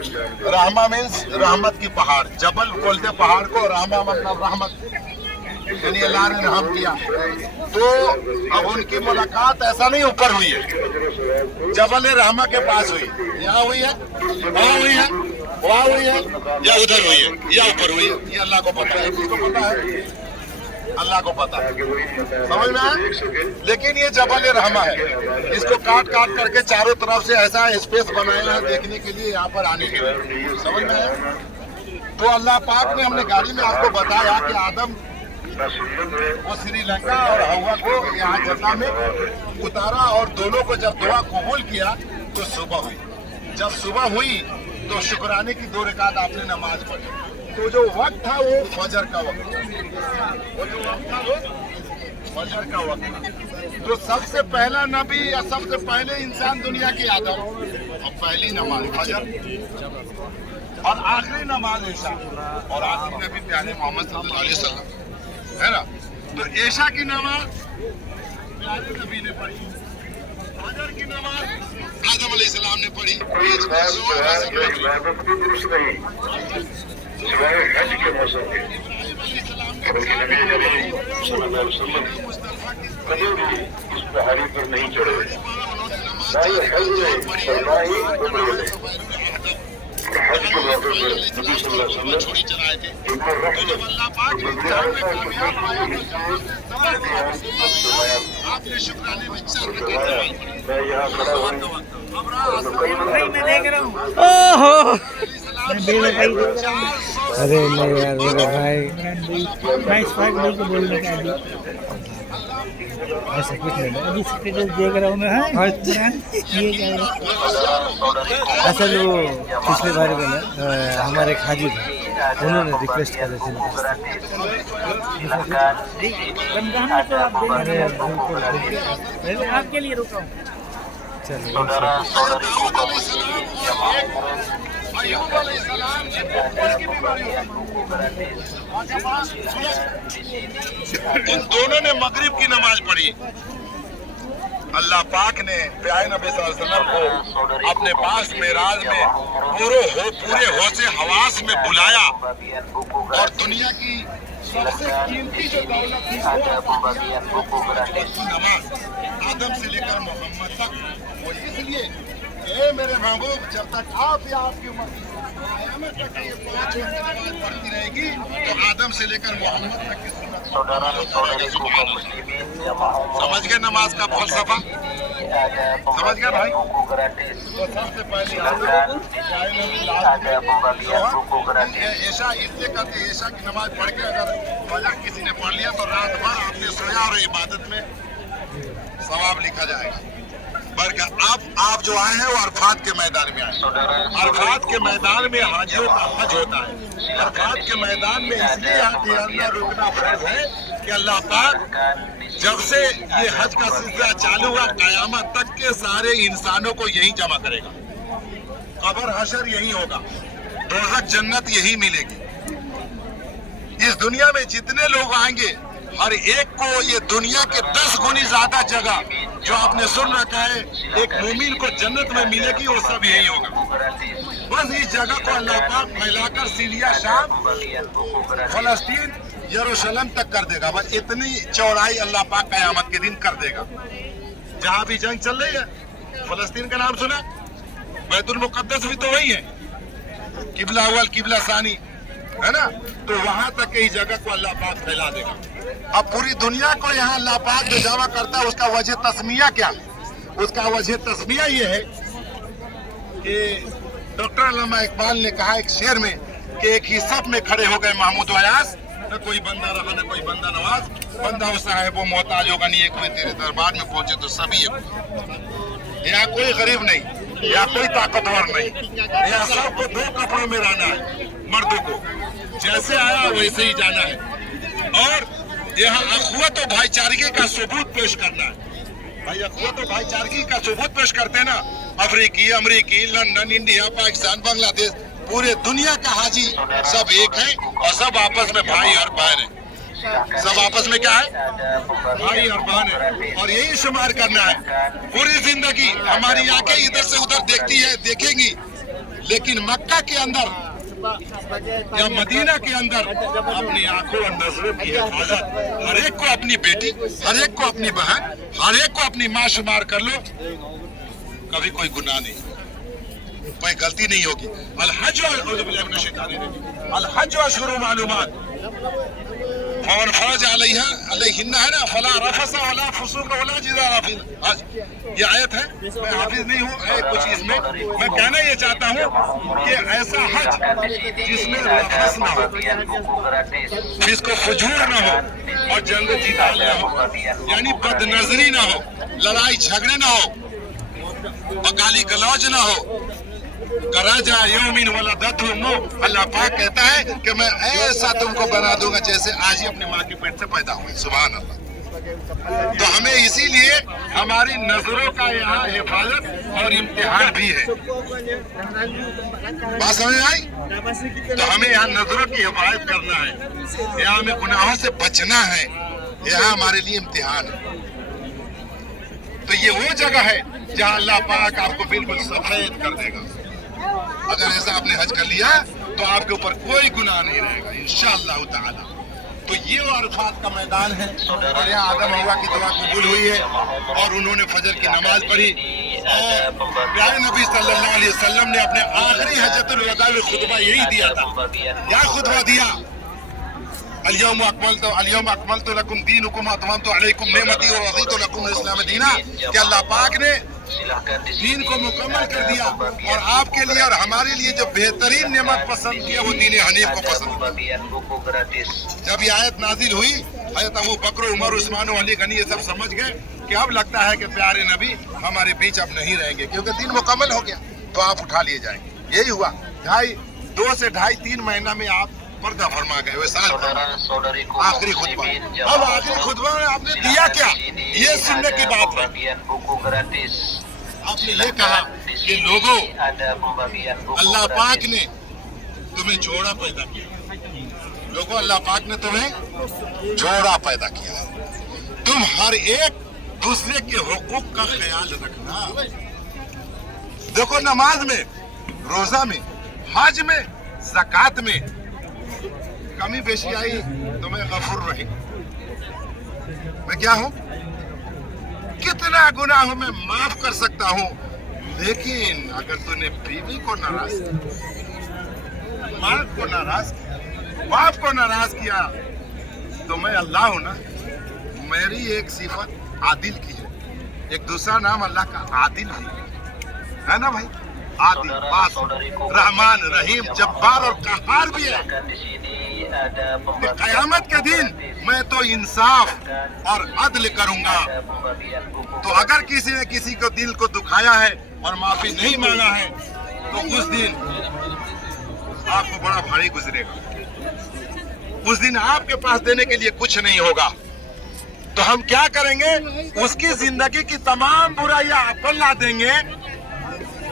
रहमा means रहमत की पहाड़, जबल बोलते पहाड़ को, रहमा मतलब रहमत, यानी अल्लाह ने रहम किया। तो अब उनकी मुलाकात ऐसा नहीं ऊपर हुई है, जबल रहमा के पास हुई, यहाँ हुई है, वहाँ हुई है, वहाँ हुई है, या उधर हुई है, या ऊपर हुई है, ये अल्लाह को पता है, किसको पता है? अल्लाह को पता है। समझ में आया? लेकिन ये जबल रहमा है, इसको काट काट करके चारों तरफ से ऐसा स्पेस बनाया है देखने के लिए, यहाँ पर आने के लिए। समझ में आया? तो अल्लाह पाक ने, हमने गाड़ी में आपको बताया कि आदम वो श्रीलंका और हवा को यहाँ जन्नत में उतारा, और दोनों को जब दुआ कबूल किया तो सुबह हुई। जब सुबह हुई तो शुक्राने की 2 रकात आपने नमाज पढ़ी। तो जो वक्त था वो फजर का वक्त, वो जो वक्त था वो फजर का वक्त। तो सबसे पहला नबी या सबसे पहले इंसान दुनिया की आदम, और पहली नमाज फजर, और आखिरी नमाज ईशा, और आखिरी नबी प्यारे मोहम्मद सल्लल्लाहु अलैहि वसल्लम, है ना। तो ईशा की नमाज प्यारे नबी ने पढ़ी, फजर की नमाज आदम अलैहिस्सलाम ने पढ़ी। सिवाय हज के मौसम के, बल्कि नबी करीम सल्लल्लाहु अलैहि वसल्लम कभी भी इस पहाड़ी पर नहीं चढ़े, ना ही हज में और ना ही उम्र में। हज के मौके पर नबी सल्लल्लाहु अलैहि वसल्लम इनको रख कर आपने शुक्राने में 4 मैं यहाँ खड़ा हूँ, अरे नहीं यार मेरे भाई, मैं इस फाइट नहीं को बोलने का ऐसा कुछ नहीं, अभी स्टेटस देख रहा हूँ मैं। ये क्या है असल, वो पिछले बार में ना हमारे एक हाजी थे, उन्होंने रिक्वेस्ट कर रहे थे रमजान में, तो आप आपके लिए रुका हूँ। चलिए इन दोनों ने मगरिब की नमाज पढ़ी। अल्लाह पाक ने प्यारे नबी सल्लल्लाहु अलैहि वसल्लम को अपने पास मेराज में पूरे होशे हवास में बुलाया, और दुनिया की सबसे कीमती जो दौलत थी नमाज, आदम से लेकर मोहम्मद तक। वो इसलिए मेरे महबूब, जब तक आप या आपकी उम्र क़यामत तक ये 5 वक्त नमाज पढ़ती रहेगी, तो आदम से लेकर मोहम्मद तक की सुन्नत। समझ गए नमाज का फलसफा? समझ गया भाई? तो सबसे पहले ऐशा इसलिए करते, ऐशा की नमाज पढ़ के अगर फजर किसी ने पढ़ लिया तो रात भर आपने सोया और इबादत में सवाब लिखा जाएगा। बल्कि अब आप जो आए हैं वो अरफात के मैदान में आए। अरफात के मैदान में हाजियों का हज होता है। अरफात के मैदान में इसलिए यहाँ ठहरना रुकना फर्ज है कि अल्लाह पाक जब से ये हज का सिलसिला चालू हुआ, क़यामत तक के सारे इंसानों को यही जमा करेगा। कब्र हशर यही होगा, दोज़ख जन्नत यही मिलेगी। इस दुनिया में जितने लोग आएंगे, हर एक को ये दुनिया के 10 गुनी ज्यादा जगह जो आपने सुन रखा है एक मोमिन को जन्नत में मिलेगी, वो सब यही होगा। बस इस जगह को अल्लाह पाक फैलाकर सीरिया, शाम, फलस्तीन, यरूशलेम तक कर देगा। बस इतनी चौड़ाई अल्लाह पाक क़यामत के दिन कर देगा। जहाँ भी जंग चल रही है, फलस्तीन का नाम सुना, बैतुल मुक़द्दस भी तो वही है, किबला अव्वल किबला सानी, है ना। तो वहां तक की जगह को अल्लाह पाक फैला देगा। अब पूरी दुनिया को यहाँ अल्लाह पाक जो जमा करता है, उसका वजह तस्मिया क्या? उसका वजह तस्मिया ये है कि डॉक्टर अल्लामा इकबाल ने कहा एक शेर में कि एक ही सब में खड़े हो गए महमूद अयास, न कोई बंदा रहा न कोई बंदा नवाज, बंदा वो साहेब वो मोहताज होगा नहीं, एक में तेरे दरबार में पहुंचे तो सभी एक। यहाँ कोई गरीब नहीं, यहाँ कोई ताकतवर नहीं, यहाँ सबको 2 कपड़ों में रहना है। मर्दों को जैसे आया वैसे ही जाना है, और यहाँ अखुवत और भाईचारगी का सबूत पेश करना है। भाई अखुवत और भाईचारगी का सबूत पेश करते हैं ना, अफ्रीकी, अमरीकी, लंदन, इंडिया, पाकिस्तान, बांग्लादेश, पूरे दुनिया का हाजी सब एक है, और सब आपस में भाई और बहन है। सब आपस में क्या है? भाई और बहन है। और यही शुमार करना है। पूरी जिंदगी हमारी आंखें इधर से उधर देखती है, देखेंगी, लेकिन मक्का के अंदर या मदीना के अंदर अपनी आंखों और नजरों की हिफाजत, हर एक को अपनी बेटी, हर एक को अपनी बहन, हर एक को अपनी माँ शुमार कर लो, कभी कोई गुनाह नहीं, कोई गलती नहीं होगी। अल हज अशहुर मालूमात फमन फरज अलैहिन्ना है ना फला रफसा वला फुसूक वला जिदाल फिल हज। ये आयत है, मैं हाफिज नहीं हूँ, है कुछ इसमें। मैं कहना ये चाहता हूँ कि ऐसा हज जिसमें रफस ना हो, जिसको फजूर ना हो और जंग जिदाल ना हो, यानी बदनजरी ना हो, लड़ाई झगड़े ना हो और गाली गलौज ना हो। कराजा यौमिन वलदतहु उम्मुहु, अल्लाह पाक कहता है कि मैं ऐसा तुमको बना दूंगा जैसे आज ही अपनी माँ के पेट से पैदा हुए। सुभान अल्लाह। तो हमें इसीलिए हमारी नजरों का यहाँ हिफाजत और इम्तिहान भी है। बात समझ आई? तो हमें यहाँ नजरों की हिफाजत करना है, यहाँ हमें गुनाहों से बचना है, यहाँ हमारे लिए इम्तिहान है। तो ये वो जगह है जहाँ अल्लाह पाक आपको बिल्कुल सफेद कर देगा। अगर ऐसा आपने हज कर लिया तो आपके ऊपर कोई गुनाह नहीं रहेगा इंशाअल्लाह ताला। तो ये अरफात का मैदान है और यहाँ आदम हवा की दुआ कबूल हुई है और उन्होंने फजर की नमाज पढ़ी और प्यारे नबी सल्लल्लाहु अलैहि वसल्लम ने अपने आखिरी हज्जतुल वदा में खुतबा यही दिया था। क्या खुतबा दिया? अल-यौम अकमलतु लकुम दीनुकुम व अतममतु अलैकुम निअमती व रज़ीतु लकुम इस्लाम दीना। कि अल्लाह पाक ने दीन को मुकम्मल कर दिया और आपके लिए और हमारे लिए जो बेहतरीन नेमत पसंद किया वो दीन हनीफ को पसंद किया। जब ये आयत नाजिल हुई, हज़रत अबू बकर, उमर, उस्मान, अली, गनी ये सब समझ गए कि अब लगता है कि प्यारे नबी हमारे बीच अब नहीं रहेंगे क्योंकि दीन मुकम्मल हो गया, तो आप उठा लिए जाएंगे। यही हुआ। 2 से 2.5-3 महीना में आप पर्दा फरमा गए, वे साल आखिरी खुतबा। अब आखिरी खुतबा में आपने दिया क्या? ये सुनने की बात है। आपने ये कहा कि लोगों, अल्लाह पाक ने तुम्हें जोड़ा पैदा किया। लोगों, अल्लाह पाक ने तुम्हें जोड़ा पैदा किया है। तुम हर एक दूसरे के हुकूक का ख्याल रखना। देखो, नमाज में, रोजा में, हज में, ज़कात में कमी बेशी आई तो मैं गफूर रही। मैं क्या हूँ? कितना गुनाह हूँ मैं माफ कर सकता हूँ, लेकिन अगर तूने बीवी को नाराज किया, माँ को नाराज किया, बाप को नाराज किया, तो मैं अल्लाह हूँ ना। मेरी एक सिफत आदिल की है, एक दूसरा नाम अल्लाह का आदिल है ना भाई। आदिल, रहमान, रहीम, जब्बार और कहार भी है। क़यामत के दिन मैं तो इंसाफ और अदल करूंगा। तो अगर किसी ने किसी को दिल को दुखाया है और माफी नहीं मांगा है तो उस दिन आपको बड़ा भारी गुजरेगा। उस दिन आपके पास देने के लिए कुछ नहीं होगा। तो हम क्या करेंगे? उसकी जिंदगी की तमाम बुराइयां अपन ला देंगे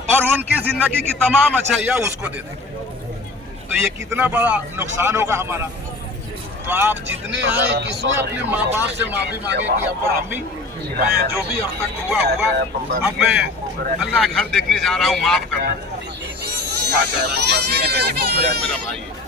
और उनकी जिंदगी की तमाम अच्छाइयां उसको दे देंगे। तो ये कितना बड़ा नुकसान होगा हमारा। तो आप जितने आए, किसने अपने माँ बाप से माफी मांगे कि अब्बा अम्मी मैं जो भी अब तक हुआ, अब मैं अल्लाह घर देखने जा रहा हूँ, माफ करना। मेरा भाई है।